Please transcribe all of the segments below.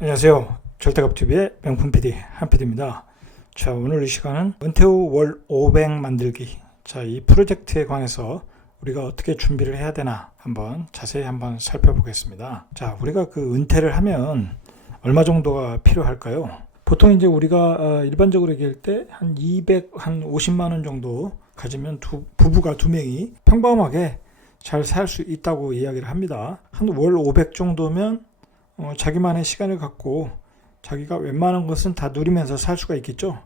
안녕하세요. 절대값TV의 명품 PD 한PD입니다. 자, 오늘 이 시간은 은퇴 후 월 500 만들기. 자, 이 프로젝트에 관해서 우리가 어떻게 준비를 해야 되나 자세히 살펴보겠습니다. 자, 우리가 그 은퇴를 하면 얼마 정도가 필요할까요? 보통 이제 우리가 일반적으로 얘기할 때 한 50만 원 정도 가지면 부부가 두 명이 평범하게 잘 살 수 있다고 이야기를 합니다. 한 월 500 정도면 자기만의 시간을 갖고 자기가 웬만한 것은 다 누리면서 살 수가 있겠죠.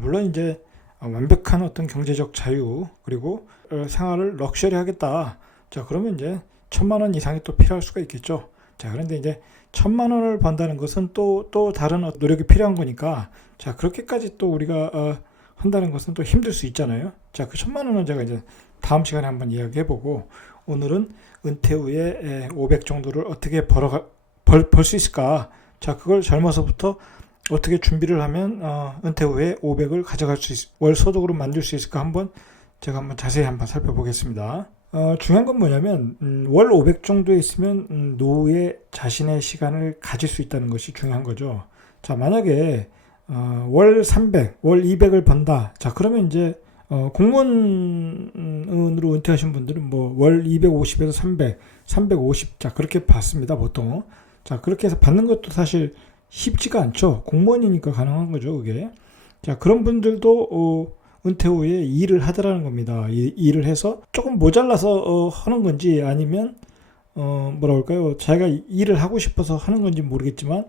물론 이제 완벽한 어떤 경제적 자유 그리고 생활을 럭셔리 하겠다. 자, 그러면 이제 1,000만 원 이상이 또 필요할 수가 있겠죠. 자, 그런데 이제 1,000만 원을 번다는 것은 또 다른 노력이 필요한 거니까, 자, 그렇게까지 또 우리가 한다는 것은 또 힘들 수 있잖아요. 자, 그 1,000만 원은 제가 이제 다음 시간에 한번 이야기해보고, 오늘은 은퇴 후에 500 정도를 어떻게 벌 수 있을까? 자, 그걸 젊어서부터 어떻게 준비를 하면 은퇴 후에 500을 가져갈 수 월 소득으로 만들 수 있을까 제가 자세히 살펴보겠습니다. 중요한 건 뭐냐면 월 500 정도에 있으면 노후에 자신의 시간을 가질 수 있다는 것이 중요한 거죠. 자, 만약에 월 300, 월 200을 번다. 자, 그러면 이제 공무원으로 은퇴하신 분들은 뭐 월 250에서 300, 350, 자, 그렇게 받습니다, 보통. 자, 그렇게 해서 받는 것도 사실 쉽지가 않죠. 공무원이니까 가능한 거죠, 그게. 자, 그런 분들도 은퇴 후에 일을 하더라는 겁니다. 일을 해서 조금 모자라서 하는 건지, 아니면 뭐라 할까요? 자기가 일을 하고 싶어서 하는 건지 모르겠지만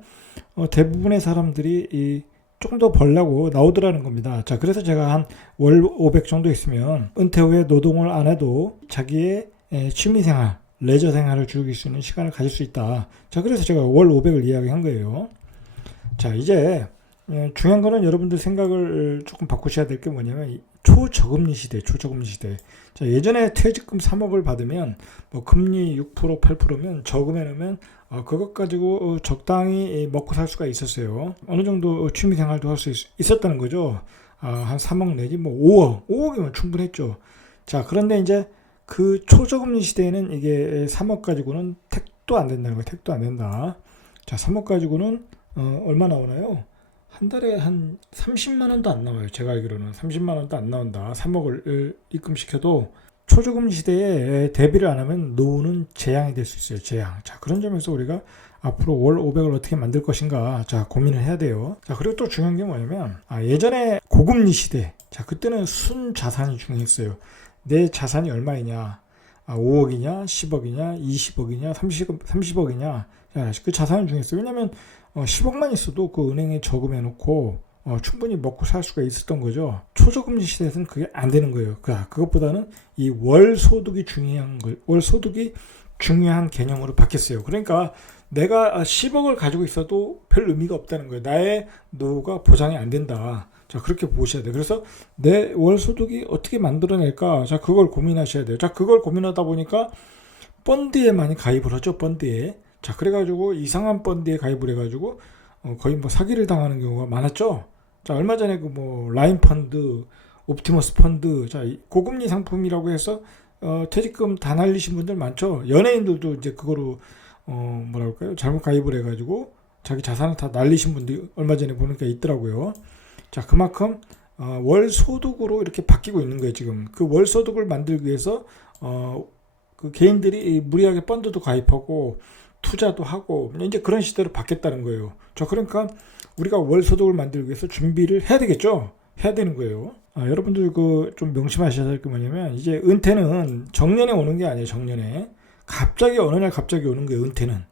대부분의 사람들이 조금 더 벌려고 나오더라는 겁니다. 자, 그래서 제가 한 월 500 정도 있으면 은퇴 후에 노동을 안 해도 자기의 취미생활, 레저 생활을 즐길 수 있는 시간을 가질 수 있다. 자, 그래서 제가 월 500을 이야기한 거예요. 자, 이제 중요한 거는 여러분들 생각을 조금 바꾸셔야 될 게 뭐냐면 초저금리 시대. 자, 예전에 퇴직금 3억을 받으면 뭐 금리 6%, 8%면 저금해 놓으면 그것 가지고 적당히 먹고 살 수가 있었어요. 어느 정도 취미 생활도 할 수 있었다는 거죠. 한 3억 내지 뭐 5억이면 충분했죠. 자, 그런데 이제 그 초저금리 시대에는 이게 3억 가지고는 택도 안 된다는 거예요. 택도 안 된다. 자, 3억 가지고는 얼마 나오나요? 한 달에 한 30만 원도 안 나와요. 제가 알기로는 30만 원도 안 나온다. 3억을 입금시켜도 초저금리 시대에 대비를 안 하면 노후는 재앙이 될 수 있어요. 재앙. 자, 그런 점에서 우리가 앞으로 월 500을 어떻게 만들 것인가, 자, 고민을 해야 돼요. 자, 그리고 또 중요한 게 뭐냐면 예전에 고금리 시대, 자, 그때는 순 자산이 중요했어요. 내 자산이 얼마이냐, 5억이냐 10억이냐 20억이냐 30억이냐. 자, 그 자산이 중요했어요. 왜냐면 10억만 있어도 그 은행에 저금해 놓고 충분히 먹고 살 수가 있었던 거죠. 초저금리 시대에서는 그게 안 되는 거예요. 그것보다는 이 월 소득이 중요한 개념으로 바뀌었어요. 그러니까 내가 10억을 가지고 있어도 별 의미가 없다는 거예요. 나의 노후가 보장이 안 된다. 자, 그렇게 보셔야 돼요. 그래서 내 월 소득이 어떻게 만들어낼까? 자, 그걸 고민하셔야 돼요. 자, 그걸 고민하다 보니까 펀드에 많이 가입을 하죠. 펀드에. 자, 그래가지고 이상한 펀드에 가입을 해가지고 거의 뭐 사기를 당하는 경우가 많았죠. 자, 얼마 전에 그 뭐 라인 펀드, 옵티머스 펀드, 자, 고금리 상품이라고 해서 퇴직금 다 날리신 분들 많죠. 연예인들도 이제 그거로 뭐랄까요, 잘못 가입을 해가지고 자기 자산을 다 날리신 분들이 얼마 전에 보니까 있더라고요. 자, 그만큼 월 소득으로 이렇게 바뀌고 있는 거예요. 지금 그 월 소득을 만들기 위해서 그 개인들이 무리하게 펀드도 가입하고 투자도 하고 이제 그런 시대로 바뀌었다는 거예요. 자, 그러니까 우리가 월 소득을 만들기 위해서 준비를 해야 되겠죠. 해야 되는 거예요. 여러분들 그 좀 명심하셔야 될 게 뭐냐면, 이제 은퇴는 정년에 오는 게 아니에요. 정년에 어느 날 갑자기 오는 거예요. 은퇴는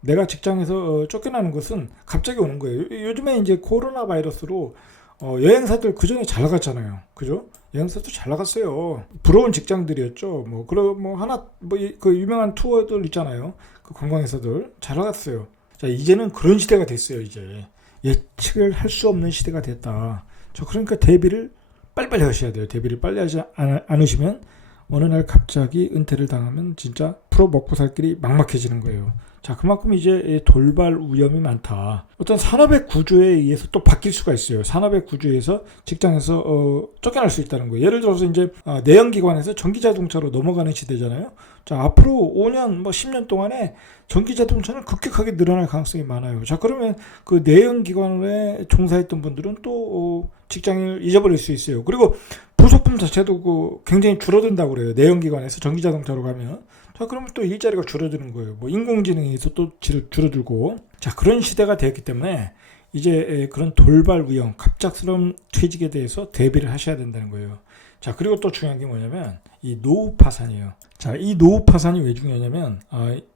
내가 직장에서 쫓겨나는 것은 갑자기 오는 거예요. 요즘에 이제 코로나 바이러스로 여행사들 그전에 잘 나갔잖아요. 그죠? 여행사도 잘 나갔어요. 부러운 직장들이었죠. 그 유명한 투어들 있잖아요. 그 관광회사들 잘 나갔어요. 자, 이제는 그런 시대가 됐어요. 이제 예측을 할 수 없는 시대가 됐다. 자, 그러니까 대비를 빨리빨리 하셔야 돼요. 대비를 빨리 하지 않으시면 어느 날 갑자기 은퇴를 당하면 진짜 프로 먹고 살 길이 막막해지는 거예요. 자, 그만큼 이제 돌발 위험이 많다. 어떤 산업의 구조에 의해서 또 바뀔 수가 있어요. 산업의 구조에서 직장에서 쫓겨날 수 있다는 거예요. 예를 들어서 이제 내연기관에서 전기자동차로 넘어가는 시대잖아요. 자, 앞으로 5년, 10년 동안에 전기자동차는 급격하게 늘어날 가능성이 많아요. 자, 그러면 그 내연기관에 종사했던 분들은 또 직장을 잊어버릴 수 있어요. 그리고 부속품 자체도 굉장히 줄어든다고 그래요. 내연기관에서 전기자동차로 가면. 자, 그러면 또 일자리가 줄어드는 거예요. 인공지능에서 또 줄어들고. 자, 그런 시대가 되었기 때문에 이제 그런 돌발 위험, 갑작스러운 퇴직에 대해서 대비를 하셔야 된다는 거예요. 자, 그리고 또 중요한 게 뭐냐면 이 노후 파산이에요. 자, 이 노후 파산이 왜 중요하냐면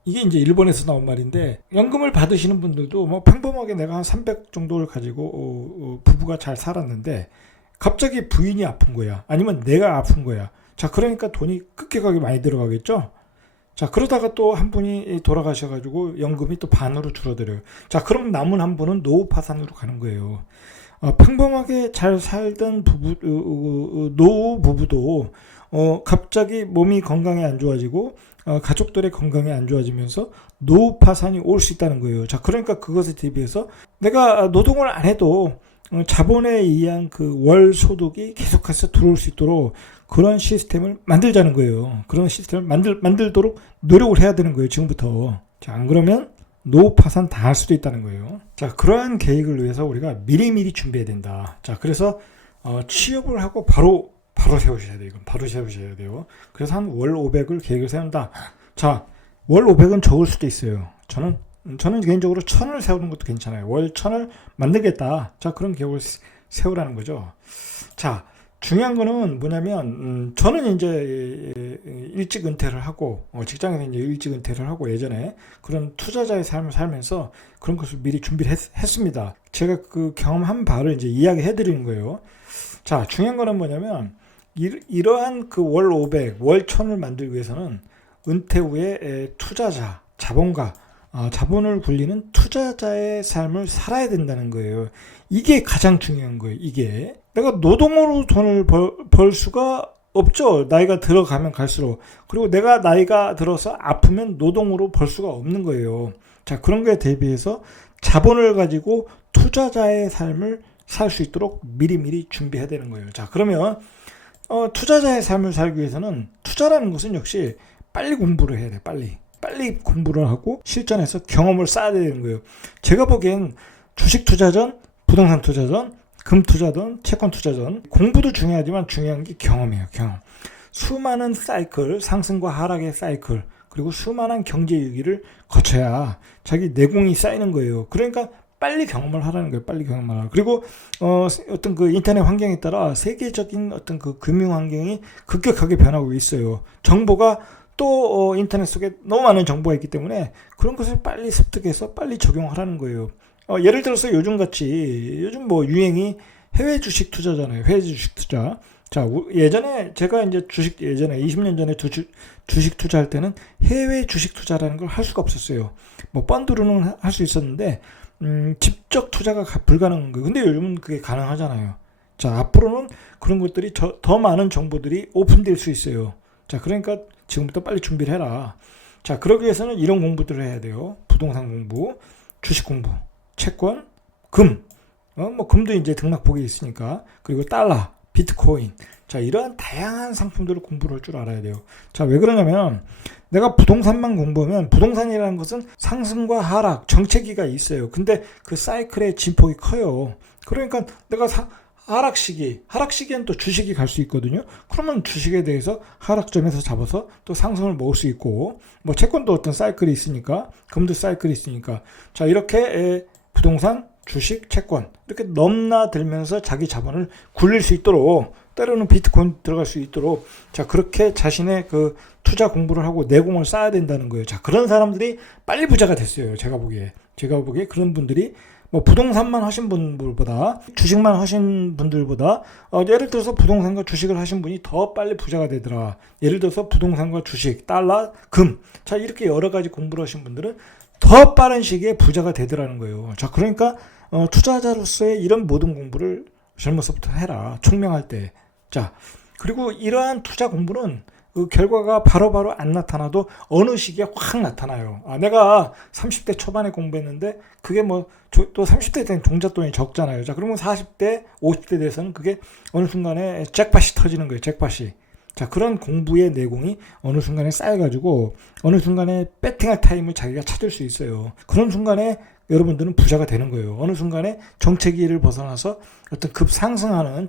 이게 이제 일본에서 나온 말인데, 연금을 받으시는 분들도 평범하게 내가 한 300 정도를 가지고 부부가 잘 살았는데 갑자기 부인이 아픈 거야. 아니면 내가 아픈 거야. 자, 그러니까 돈이 급격하게 많이 들어가겠죠? 자, 그러다가 또 한 분이 돌아가셔가지고 연금이 또 반으로 줄어들어요. 자, 그럼 남은 한 분은 노후 파산으로 가는 거예요. 평범하게 잘 살던 노후 부부도 갑자기 몸이 건강이 안 좋아지고 가족들의 건강이 안 좋아지면서 노후 파산이 올 수 있다는 거예요. 자, 그러니까 그것에 대비해서 내가 노동을 안 해도 자본에 의한 그 월 소득이 계속해서 들어올 수 있도록 그런 시스템을 만들자는 거예요. 그런 시스템을 만들도록 노력을 해야 되는 거예요, 지금부터. 자, 안 그러면 노후 파산 당할 수도 있다는 거예요. 자, 그러한 계획을 위해서 우리가 미리미리 준비해야 된다. 자, 그래서 취업을 하고 바로 세우셔야 돼요. 이건 바로 세우셔야 돼요. 그래서 한 월 500을 계획을 세운다. 자, 월 500은 적을 수도 있어요. 저는 개인적으로 1000을 세우는 것도 괜찮아요. 월 1000을 만들겠다. 자, 그런 계획을 세우라는 거죠. 자, 중요한 거는 뭐냐면, 저는 이제 일찍 은퇴를 하고, 직장에서 이제 일찍 은퇴를 하고, 예전에 그런 투자자의 삶을 살면서 그런 것을 미리 준비를 했습니다. 제가 그 경험한 바를 이제 이야기해 드리는 거예요. 자, 중요한 거는 뭐냐면, 이러한 그 월 500, 월 1000을 만들기 위해서는 은퇴 후에 투자자, 자본가, 자본을 굴리는 투자자의 삶을 살아야 된다는 거예요. 이게 가장 중요한 거예요. 이게 내가 노동으로 돈을 벌 수가 없죠. 나이가 들어가면 갈수록. 그리고 내가 나이가 들어서 아프면 노동으로 벌 수가 없는 거예요. 자, 그런 거에 대비해서 자본을 가지고 투자자의 삶을 살 수 있도록 미리미리 준비해야 되는 거예요. 자, 그러면 투자자의 삶을 살기 위해서는, 투자라는 것은 역시 빨리 공부를 해야 돼. 빨리 공부를 하고 실전에서 경험을 쌓아야 되는 거예요. 제가 보기엔 주식 투자전, 부동산 투자전, 금 투자전, 채권 투자전, 공부도 중요하지만 중요한 게 경험이에요. 경험. 수많은 사이클, 상승과 하락의 사이클, 그리고 수많은 경제 위기를 거쳐야 자기 내공이 쌓이는 거예요. 그러니까 빨리 경험을 하라는 거예요. 빨리 경험을 하라. 그리고 어떤 그 인터넷 환경에 따라 세계적인 어떤 그 금융 환경이 급격하게 변하고 있어요. 정보가 또 인터넷 속에 너무 많은 정보가 있기 때문에 그런 것을 빨리 습득해서 빨리 적용하라는 거예요. 예를 들어서 요즘 유행이 해외 주식 투자잖아요. 해외 주식 투자. 자, 예전에 제가 이제 예전에 20년 전에 주식 투자할 때는 해외 주식 투자라는 걸 할 수가 없었어요. 펀드로는 할 수 있었는데 직접 투자가 불가능한 거예요. 근데 요즘은 그게 가능하잖아요. 자, 앞으로는 그런 것들이 더 많은 정보들이 오픈될 수 있어요. 자, 그러니까 지금부터 빨리 준비를 해라. 자, 그러기 위해서는 이런 공부들을 해야 돼요. 부동산 공부, 주식 공부, 채권, 금. 금도 이제 등락폭이 있으니까. 그리고 달러, 비트코인. 자, 이러한 다양한 상품들을 공부를 할 줄 알아야 돼요. 자, 왜 그러냐면 내가 부동산만 공부하면, 부동산이라는 것은 상승과 하락, 정체기가 있어요. 근데 그 사이클의 진폭이 커요. 그러니까 내가 하락시기엔 또 주식이 갈 수 있거든요. 그러면 주식에 대해서 하락점에서 잡아서 또 상승을 먹을 수 있고, 채권도 어떤 사이클이 있으니까, 금도 사이클이 있으니까. 자, 이렇게 부동산, 주식, 채권 이렇게 넘나들면서 자기 자본을 굴릴 수 있도록, 때로는 비트코인 들어갈 수 있도록, 자, 그렇게 자신의 그 투자 공부를 하고 내공을 쌓아야 된다는 거예요. 자, 그런 사람들이 빨리 부자가 됐어요. 제가 보기에 그런 분들이 부동산만 하신 분들보다, 주식만 하신 분들보다, 예를 들어서 부동산과 주식을 하신 분이 더 빨리 부자가 되더라. 예를 들어서 부동산과 주식, 달러, 금. 자, 이렇게 여러 가지 공부를 하신 분들은 더 빠른 시기에 부자가 되더라는 거예요. 자, 그러니까, 투자자로서의 이런 모든 공부를 젊어서부터 해라. 총명할 때. 자, 그리고 이러한 투자 공부는 그 결과가 바로바로 안 나타나도 어느 시기에 확 나타나요. 내가 30대 초반에 공부했는데 그게 뭐 또 30대 때는 종잣돈이 적잖아요. 자, 그러면 40대, 50대 돼서는 그게 어느 순간에 잭팟이 터지는 거예요. 잭팟이. 자, 그런 공부의 내공이 어느 순간에 쌓여가지고 어느 순간에 배팅할 타임을 자기가 찾을 수 있어요. 그런 순간에 여러분들은 부자가 되는 거예요. 어느 순간에 정체기를 벗어나서 어떤 급상승하는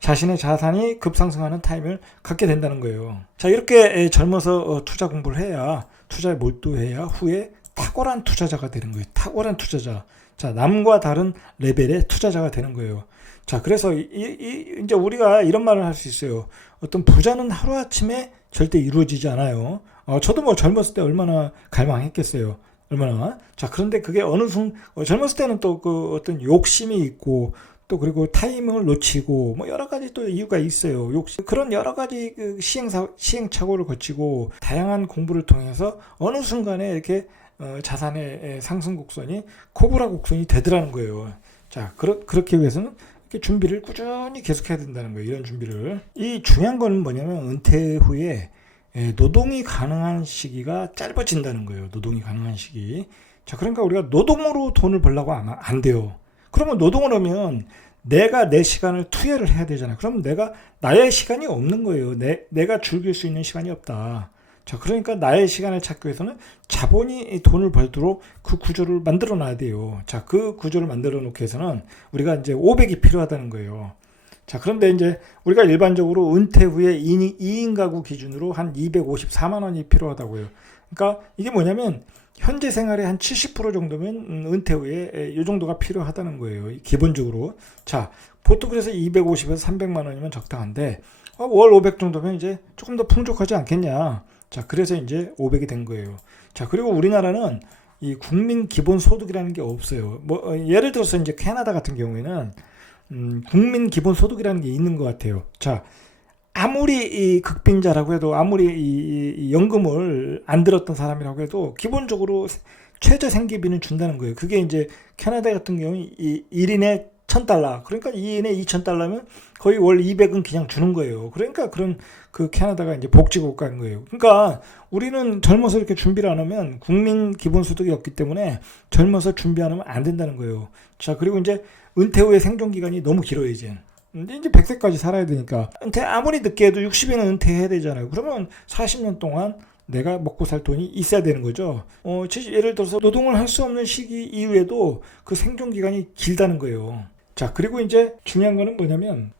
자신의 자산이 급상승하는 타임을 갖게 된다는 거예요. 자, 이렇게 젊어서 투자 공부를 해야, 투자에 몰두해야 후에 탁월한 투자자가 되는 거예요. 탁월한 투자자. 자, 남과 다른 레벨의 투자자가 되는 거예요. 자, 그래서 이제 우리가 이런 말을 할 수 있어요. 어떤 부자는 하루아침에 절대 이루어지지 않아요. 저도 뭐 젊었을 때 얼마나 갈망했겠어요. 얼마나. 자, 그런데 그게 젊었을 때는 또 그 어떤 욕심이 있고, 또 그리고 타이밍을 놓치고, 뭐 여러 가지 또 이유가 있어요. 그런 여러 가지 그 시행착오를 거치고, 다양한 공부를 통해서 어느 순간에 이렇게 자산의 상승 곡선이 코브라 곡선이 되더라는 거예요. 자, 그렇게 위해서는 이렇게 준비를 꾸준히 계속해야 된다는 거예요. 이런 준비를. 이 중요한 거는 뭐냐면 은퇴 후에 노동이 가능한 시기가 짧아진다는 거예요. 노동이 가능한 시기. 자, 그러니까 우리가 노동으로 돈을 벌려고 하면 안 돼요. 그러면 노동을 하면 내가 내 시간을 투여를 해야 되잖아요. 그럼 나의 시간이 없는 거예요. 내가 즐길 수 있는 시간이 없다. 자, 그러니까 나의 시간을 찾기 위해서는 자본이 돈을 벌도록 그 구조를 만들어 놔야 돼요. 자, 그 구조를 만들어 놓기 위해서는 우리가 이제 500이 필요하다는 거예요. 자, 그런데 이제 우리가 일반적으로 은퇴 후에 2인 가구 기준으로 한 254만 원이 필요하다고요. 그러니까 이게 뭐냐면 현재 생활의 한 70% 정도면 은퇴 후에 이 정도가 필요하다는 거예요. 기본적으로. 자, 보통 그래서 250에서 300만 원이면 적당한데 월 500 정도면 이제 조금 더 풍족하지 않겠냐. 자, 그래서 이제 500이 된 거예요. 자, 그리고 우리나라는 이 국민 기본 소득이라는 게 없어요. 뭐 예를 들어서 이제 캐나다 같은 경우에는 국민 기본 소득이라는 게 있는 것 같아요. 자, 아무리 이 극빈자라고 해도, 아무리 이 연금을 안 들었던 사람이라고 해도 기본적으로 최저 생계비는 준다는 거예요. 그게 이제 캐나다 같은 경우 이 1인에 $1,000, 그러니까 2인에 $2,000면 거의 월 200은 그냥 주는 거예요. 그러니까 그 캐나다가 이제 복지국가인 거예요. 그러니까 우리는 젊어서 이렇게 준비를 안 하면 국민 기본소득이 없기 때문에 젊어서 준비 안 하면 안 된다는 거예요. 자, 그리고 이제 은퇴 후의 생존 기간이 너무 길어요, 이제. 근데 이제 100세까지 살아야 되니까 아무리 늦게 해도 60에는 은퇴해야 되잖아요. 그러면 40년 동안 내가 먹고 살 돈이 있어야 되는 거죠. 예를 들어서 노동을 할 수 없는 시기 이후에도 그 생존 기간이 길다는 거예요. 자, 그리고 이제 중요한 거는 뭐냐면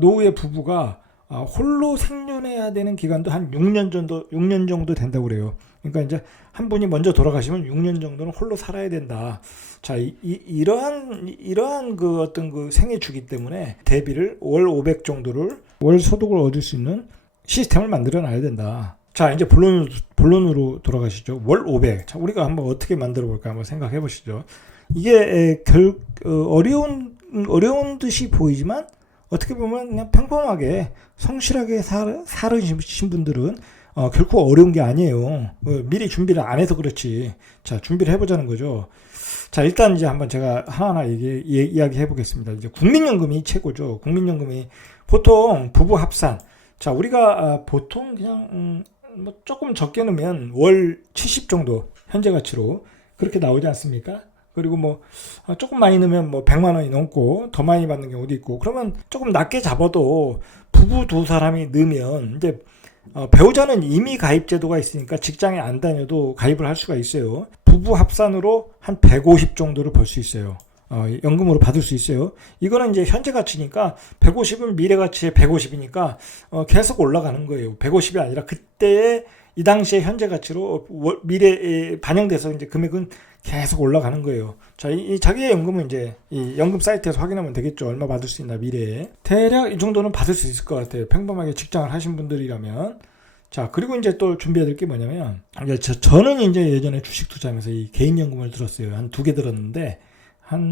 노후의 부부가 홀로 생존해야 되는 기간도 한 6년 정도 된다고 그래요. 그러니까 이제 한 분이 먼저 돌아가시면 6년 정도는 홀로 살아야 된다. 자, 이러한 그 어떤 그 생애 주기 때문에 대비를 월 500 정도를 월 소득을 얻을 수 있는 시스템을 만들어 놔야 된다. 자, 이제 본론으로 돌아가시죠. 월 500. 자, 우리가 한번 어떻게 만들어 볼까 한번 생각해 보시죠. 이게 어려운 듯이 보이지만 어떻게 보면 그냥 평범하게 성실하게 살으신 분들은 결코 어려운 게 아니에요. 미리 준비를 안 해서 그렇지. 자, 준비를 해보자는 거죠. 자, 일단 이제 한번 제가 하나하나 이야기해 보겠습니다. 이제 국민연금이 최고죠. 국민연금이 보통 부부 합산. 자, 우리가 보통 그냥 뭐 조금 적게 넣으면 월 70 정도 현재 가치로 그렇게 나오지 않습니까? 그리고 뭐 조금 많이 넣으면 뭐 100만 원이 넘고 더 많이 받는 경우도 있고, 그러면 조금 낮게 잡아도 부부 두 사람이 넣으면 이제 배우자는 이미 가입 제도가 있으니까 직장에 안 다녀도 가입을 할 수가 있어요. 부부 합산으로 한 150 정도를 벌 수 있어요. 연금으로 받을 수 있어요. 이거는 이제 현재 가치니까 150은 미래 가치의 150이니까 계속 올라가는 거예요. 150이 아니라 그때의 이 당시의 현재 가치로 미래에 반영돼서 이제 금액은 계속 올라가는 거예요. 자, 이 자기의 연금은 이제 이 연금 사이트에서 확인하면 되겠죠. 얼마 받을 수 있나 미래에. 대략 이 정도는 받을 수 있을 것 같아요. 평범하게 직장을 하신 분들이라면. 자, 그리고 이제 또 준비해야 될 게 뭐냐면, 저는 이제 예전에 주식 투자하면서 이 개인연금을 들었어요. 한 2개 들었는데,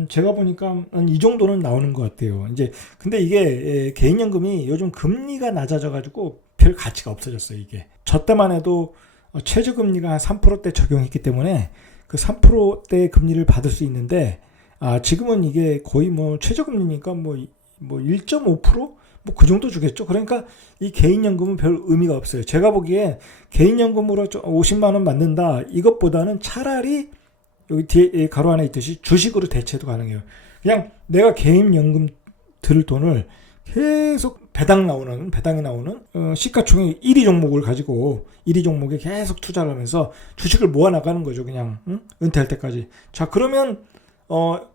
제가 보니까 한 이 정도는 나오는 것 같아요. 이제, 근데 이게 개인연금이 요즘 금리가 낮아져가지고 별 가치가 없어졌어요, 이게. 저 때만 해도 최저금리가 한 3%대 적용했기 때문에 그 3%대 금리를 받을 수 있는데, 지금은 이게 거의 뭐 최저금리니까 뭐 1.5%? 뭐 그 정도 주겠죠. 그러니까 이 개인연금은 별 의미가 없어요. 제가 보기에 개인연금으로 50만 원 받는다 이것보다는 차라리 여기 뒤에 가로 하나 있듯이 주식으로 대체도 가능해요. 그냥 내가 개인연금 들 돈을 계속 배당이 나오는 시가총액 1위 종목을 가지고 1위 종목에 계속 투자를 하면서 주식을 모아 나가는 거죠. 그냥 은퇴할 때까지. 자, 그러면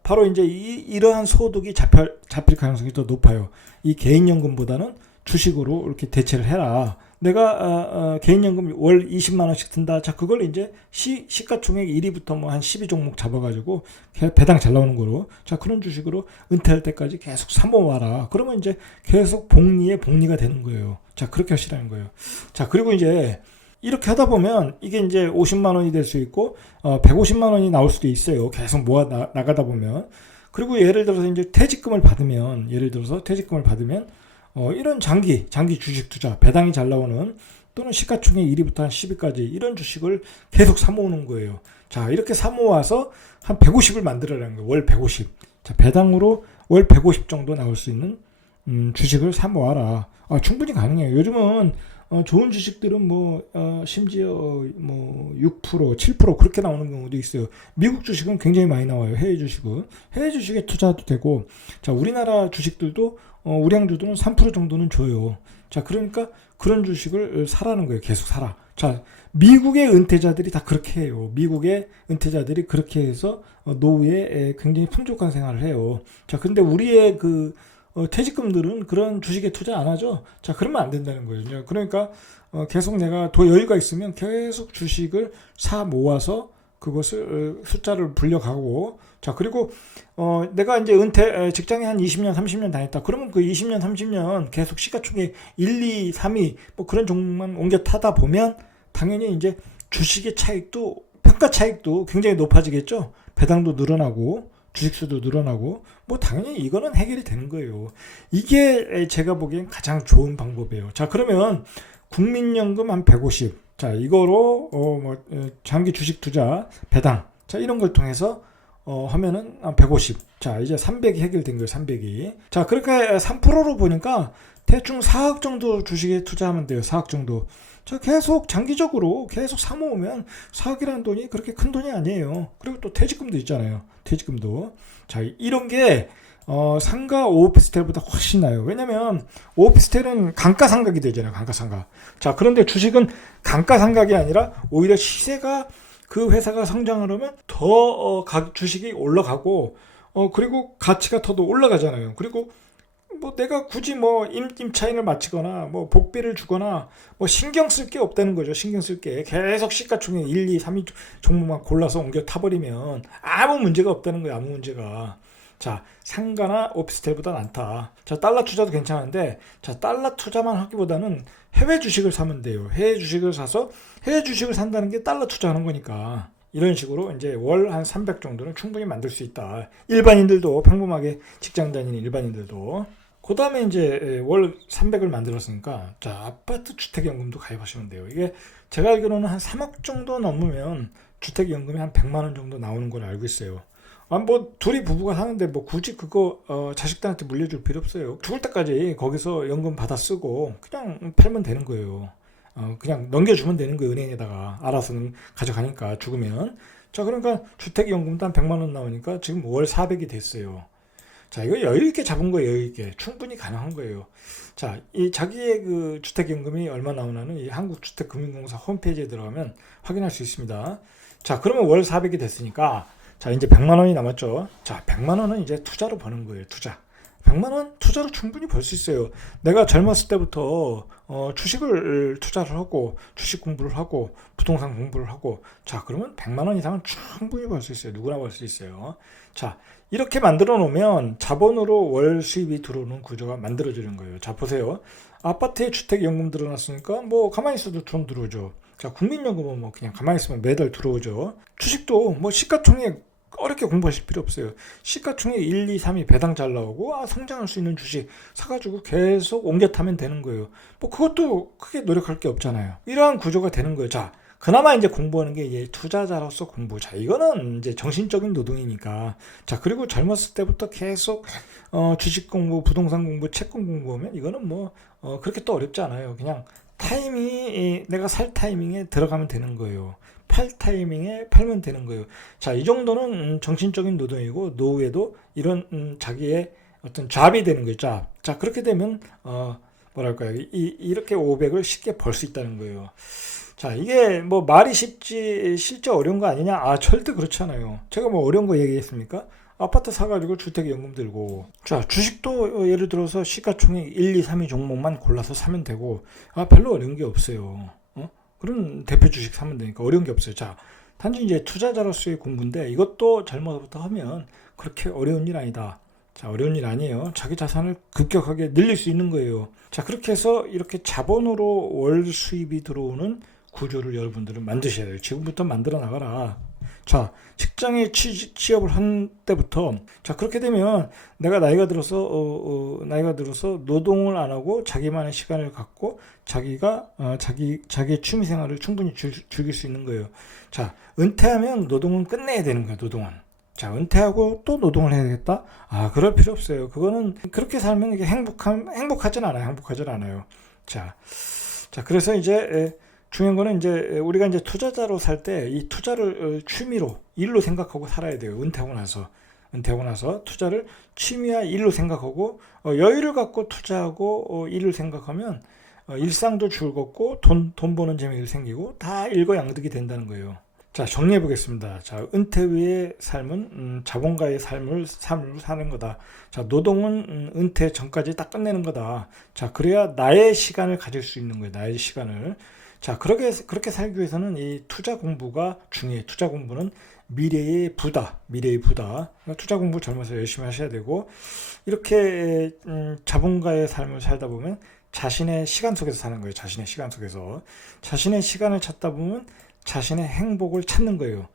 바로 이제 이러한 소득이 잡힐 가능성이 더 높아요. 이 개인연금보다는 주식으로 이렇게 대체를 해라. 내가 개인연금 월 20만 원씩 든다. 자, 그걸 이제 시가총액 1위부터 뭐 한 12종목 잡아가지고 배당 잘 나오는 거로. 자, 그런 주식으로 은퇴할 때까지 계속 사모아라. 그러면 이제 계속 복리가 되는 거예요. 자, 그렇게 하시라는 거예요. 자, 그리고 이제 이렇게 하다 보면 이게 이제 50만 원이 될 수 있고 150만 원이 나올 수도 있어요. 계속 모아 나가다 보면. 그리고 예를 들어서 이제 퇴직금을 받으면 이런 장기 주식 투자, 배당이 잘 나오는 또는 시가총액 1위부터 한 10위까지 이런 주식을 계속 사모으는 거예요. 자, 이렇게 사모아서 한 150을 만들어라는 거예요. 월 150. 자, 배당으로 월 150 정도 나올 수 있는 주식을 사모아라. 충분히 가능해요. 요즘은 좋은 주식들은 심지어 6%, 7% 그렇게 나오는 경우도 있어요. 미국 주식은 굉장히 많이 나와요. 해외 주식에 투자도 되고, 자, 우리나라 주식들도 우량주들은 3% 정도는 줘요. 자, 그러니까 그런 주식을 사라는 거예요. 계속 사라. 자, 미국의 은퇴자들이 다 그렇게 해요. 미국의 은퇴자들이 그렇게 해서 노후에 굉장히 풍족한 생활을 해요. 자, 근데 우리의 퇴직금들은 그런 주식에 투자 안 하죠. 자, 그러면 안 된다는 거예요. 그러니까 계속 내가 더 여유가 있으면 계속 주식을 사 모아서 그것을 숫자를 불려가고, 자, 그리고 내가 이제 직장에 한 20년, 30년 다녔다. 그러면 그 20년, 30년 계속 시가총액 1, 2, 3위 뭐 그런 종목만 옮겨 타다 보면 당연히 이제 주식의 평가 차익도 굉장히 높아지겠죠. 배당도 늘어나고 주식수도 늘어나고 당연히 이거는 해결이 되는 거예요. 이게 제가 보기엔 가장 좋은 방법이에요. 자, 그러면 국민연금 한 150. 자, 이거로 장기 주식 투자 배당. 자, 이런 걸 통해서 하면은 150. 자, 이제 300이 해결된 거예요. 300이. 자, 그렇게 3%로 보니까 대충 4억 정도 주식에 투자하면 돼요. 4억 정도. 자, 계속 장기적으로 계속 사모으면 4억이라는 돈이 그렇게 큰 돈이 아니에요. 그리고 또 퇴직금도 있잖아요. 퇴직금도. 자, 이런 게 상가 오피스텔보다 훨씬 나요. 왜냐면 오피스텔은 감가상각이 되잖아요. 감가상각. 자, 그런데 주식은 감가상각이 아니라 오히려 시세가 그 회사가 성장을 하면 더 주식이 올라가고 그리고 가치가 더 올라가잖아요. 그리고 내가 굳이 임차인을 마치거나 복비를 주거나 신경 쓸 게 없다는 거죠. 신경 쓸 게 계속 시가총액 1, 2, 3위 종목만 골라서 옮겨 타버리면 아무 문제가 없다는 거예요. 아무 문제가. 자, 상가나 오피스텔보다 낫다. 자, 달러 투자도 괜찮은데, 자, 달러 투자만 하기보다는 해외 주식을 사면 돼요. 해외 주식을 사서 해외 주식을 산다는 게 달러 투자하는 거니까. 이런 식으로 이제 월 한 300 정도는 충분히 만들 수 있다. 일반인들도 평범하게 직장 다니는 일반인들도. 그 다음에 이제 월 300을 만들었으니까, 자, 아파트 주택연금도 가입하시면 돼요. 이게 제가 알기로는 한 3억 정도 넘으면 주택연금이 한 100만 원 정도 나오는 걸 알고 있어요. 둘이 부부가 사는데 굳이 그거 자식들한테 물려줄 필요 없어요. 죽을 때까지 거기서 연금 받아 쓰고 그냥 팔면 되는 거예요. 그냥 넘겨주면 되는 거예요. 은행에다가 알아서는 가져가니까 죽으면. 자, 그러니까 주택연금도 한 100만 원 나오니까 지금 월 400이 됐어요. 자, 이거 여유있게 잡은 거예요. 여유있게. 충분히 가능한 거예요. 자, 이 자기의 그 주택연금이 얼마 나오나는 이 한국주택금융공사 홈페이지에 들어가면 확인할 수 있습니다. 자, 그러면 월 400이 됐으니까, 자, 이제 100만 원이 남았죠. 자, 100만 원은 이제 투자로 버는 거예요. 투자. 100만 원 투자로 충분히 벌 수 있어요. 내가 젊었을 때부터 주식을 투자를 하고 주식 공부를 하고 부동산 공부를 하고, 자, 그러면 100만 원 이상은 충분히 벌 수 있어요. 누구나 벌 수 있어요. 자, 이렇게 만들어 놓으면 자본으로 월 수입이 들어오는 구조가 만들어지는 거예요. 자, 보세요. 아파트에 주택연금 들어놨으니까 가만히 있어도 돈 들어오죠. 자, 국민연금은 그냥 가만히 있으면 매달 들어오죠. 주식도 시가총액 어렵게 공부하실 필요 없어요. 시가총액 1, 2, 3위 배당 잘 나오고 성장할 수 있는 주식 사가지고 계속 옮겨 타면 되는 거예요. 그것도 크게 노력할 게 없잖아요. 이러한 구조가 되는 거예요. 자, 그나마 이제 공부하는 게 이제 투자자로서 공부. 자, 이거는 이제 정신적인 노동이니까. 자, 그리고 젊었을 때부터 계속 주식 공부, 부동산 공부, 채권 공부하면 이거는 뭐 그렇게 또 어렵지 않아요. 그냥 타이밍이 내가 살 타이밍에 들어가면 되는 거예요. 팔 타이밍에 팔면 되는 거예요. 자, 이 정도는 정신적인 노동이고 노후에도 이런 자기의 어떤 잡이 되는 거죠. 자, 그렇게 되면 뭐랄까요? 이렇게 500을 쉽게 벌 수 있다는 거예요. 자, 이게 뭐 말이 쉽지 실제 어려운 거 아니냐? 아, 절대 그렇지 않아요. 제가 뭐 어려운 거 얘기했습니까? 아파트 사가지고 주택연금 들고. 자, 주식도 예를 들어서 시가총액 1, 2, 3위 종목만 골라서 사면 되고, 아, 별로 어려운 게 없어요. 그런 대표 주식 사면 되니까 어려운 게 없어요. 자, 단지 이제 투자자로서의 공부인데 이것도 젊어서부터 하면 그렇게 어려운 일 아니다. 자, 어려운 일 아니에요. 자기 자산을 급격하게 늘릴 수 있는 거예요. 자, 그렇게 해서 이렇게 자본으로 월 수입이 들어오는 구조를 여러분들은 만드셔야 돼요. 지금부터 만들어 나가라. 자, 직장에 취업을 한 때부터, 자, 그렇게 되면 내가 나이가 들어서 노동을 안 하고 자기만의 시간을 갖고 자기의 취미 생활을 충분히 즐길 수 있는 거예요. 자, 은퇴하면 노동은 끝내야 되는 거야, 노동은. 자, 은퇴하고 또 노동을 해야 되겠다? 아, 그럴 필요 없어요. 그거는 그렇게 살면 이게 행복하진 않아요. 자, 그래서 이제 중요한 거는 이제 우리가 이제 투자자로 살 때 이 투자를 취미로, 일로 생각하고 살아야 돼요. 은퇴하고 나서 투자를 취미와 일로 생각하고 여유를 갖고 투자하고 일을 생각하면 일상도 즐겁고 돈 버는 재미도 생기고 다 일거양득이 된다는 거예요. 자, 정리해 보겠습니다. 자, 은퇴 후의 삶은 자본가의 삶을 사는 거다. 자, 노동은 은퇴 전까지 딱 끝내는 거다. 자, 그래야 나의 시간을 가질 수 있는 거예요. 나의 시간을. 자, 그렇게 살기 위해서는 이 투자 공부가 중요해. 투자 공부는 미래의 부다. 그러니까 투자 공부 젊어서 열심히 하셔야 되고, 이렇게 자본가의 삶을 살다 보면 자신의 시간 속에서 사는 거예요. 자신의 시간 속에서. 자신의 시간을 찾다 보면 자신의 행복을 찾는 거예요.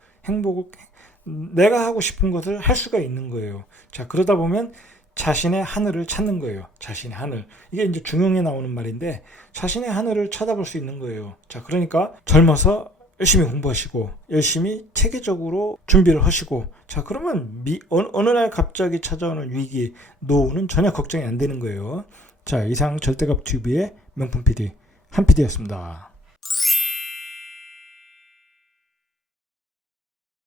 내가 하고 싶은 것을 할 수가 있는 거예요. 자, 그러다 보면 자신의 하늘을 찾는 거예요. 자신의 하늘. 이게 이제 중용에 나오는 말인데 자신의 하늘을 찾아볼 수 있는 거예요. 자, 그러니까 젊어서 열심히 공부하시고 열심히 체계적으로 준비를 하시고, 자, 그러면 어느 날 갑자기 찾아오는 위기, 노후는 전혀 걱정이 안 되는 거예요. 자, 이상 절대값 TV의 명품 PD 한 PD였습니다.